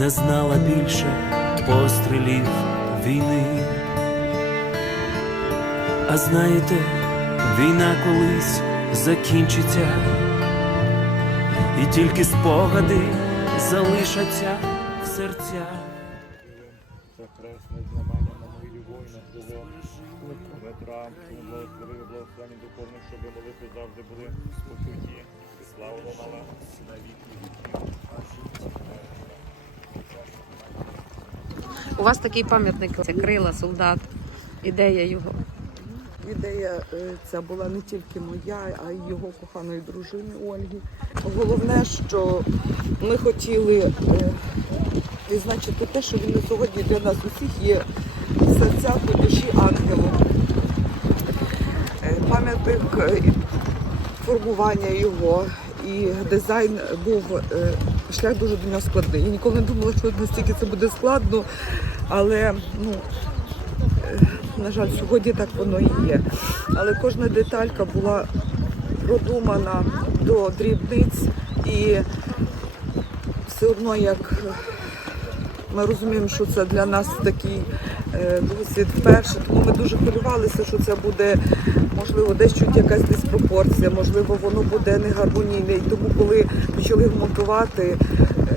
не знала більше пострілів війни. А знаєте, війна колись закінчиться, і тільки спогади залишаться в серцях. Це хресне знамення на завжди були. І слава лунала на віки. У вас такий пам'ятник це крила, солдат, ідея його. Ідея е, ця була не тільки моя, а й його коханої дружини Ольги. Головне, що ми хотіли е, відзначити те, що він сьогодні для нас усіх є в серцях у душі ангелом. Е, Пам'ятник формування його і дизайн був шлях дуже до нього складний. Я ніколи не думала, що настільки це буде складно, але ну, на жаль, сьогодні так воно і є. Але кожна деталька була продумана до дрібниць і все одно як е, ми розуміємо, що це для нас такий е, досвід вперше, тому ми дуже хвилювалися, що це буде можливо чуть якась диспропорція, можливо, воно буде не гармонійне. І тому, коли почали монтувати, е,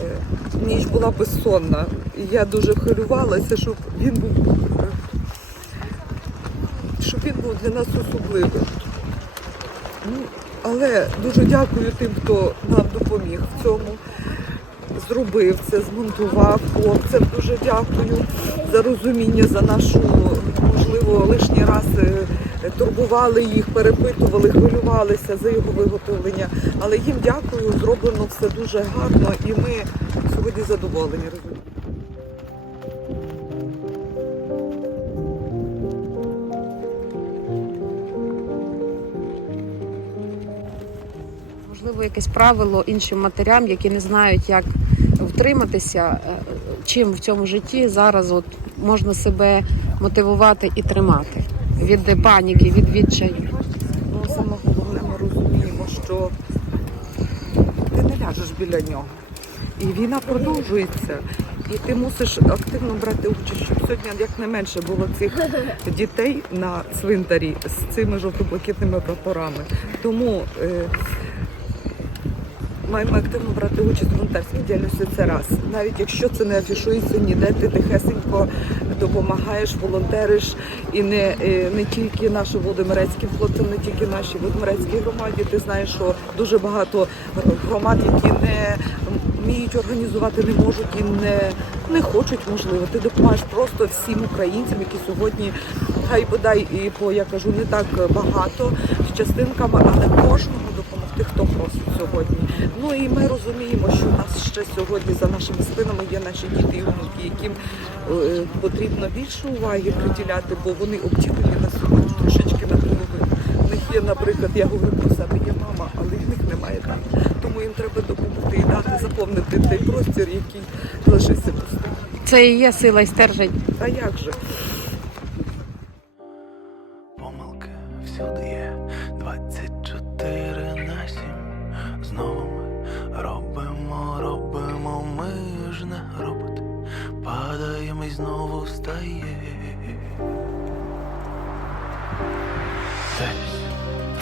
ніч була безсонна. І я дуже хвилювалася, щоб він був е, щоб він був для нас особливим. Ну, але дуже дякую тим, хто нам допоміг в цьому. Зробив це, змонтував хлопцям. Дуже дякую за розуміння, за нашу, можливо, лишній раз е, турбували їх, перепитували, хвилювалися за його виготовлення. Але їм дякую, зроблено все дуже гарно і ми сьогодні задоволені Можливо, якесь правило іншим матерям, які не знають, як втриматися, е, чим в цьому житті зараз от можна себе мотивувати і тримати від паніки, від відчаю. Ну, саме головне, ми розуміємо, що ти не ляжеш біля нього. І війна продовжується. І ти мусиш активно брати участь, щоб сьогодні якнайменше було цих дітей на цвинтарі з цими жовто-блакитними прапорами. Тому е, маємо активно брати участь в волонтерській діяльності. Це раз. Навіть якщо це не афішується ніде, ти тихесенько допомагаєш, волонтериш і не, е, не тільки нашим володимирецьким хлопцям, не тільки нашій володимирецькій громаді. Ти знаєш, що дуже багато громад, які не вміють організувати, не можуть і не, не хочуть, можливо. Ти допомагаєш просто всім українцям, які сьогодні, хай бодай і по я кажу, не так багато з частинками, але кожному допомогти, хто просить сьогодні. Ну і ми розуміємо, що у нас ще сьогодні за нашими спинами є наші діти і внуки, яким е, потрібно більше уваги приділяти, бо вони обділені на сьогодні трошечки на наполовину. В них є, наприклад, я говорю про себе, є мама, але в них немає там. Тому їм треба допомогти і дати заповнити цей простір, який лишився пустим. Це і є сила і стержень. А як же? Знову встає Десь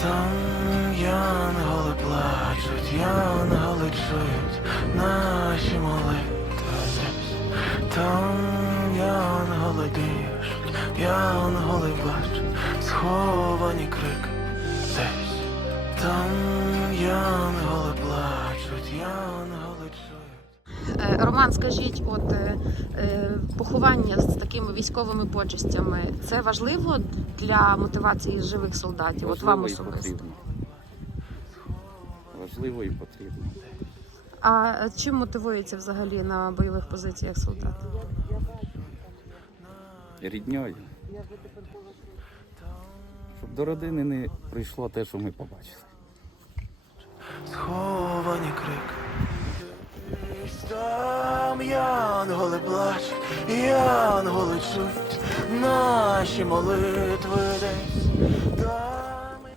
там янголи плачуть, янголи чують наші молитви Десь там янголи дишуть, янголи бачать, сховані крик десь. Там янголи плачуть, янголи чують. Е, Роман, скажіть, от е, е, поховання з такими військовими почестями це важливо для мотивації живих солдатів? От вам особисто. Важливо і потрібно. А чим мотивується взагалі на бойових позиціях солдат? Рідньою. Щоб до родини не прийшло те, що ми побачили. Сховані крик. Там янголи плачуть, янголи чують наші молитви десь.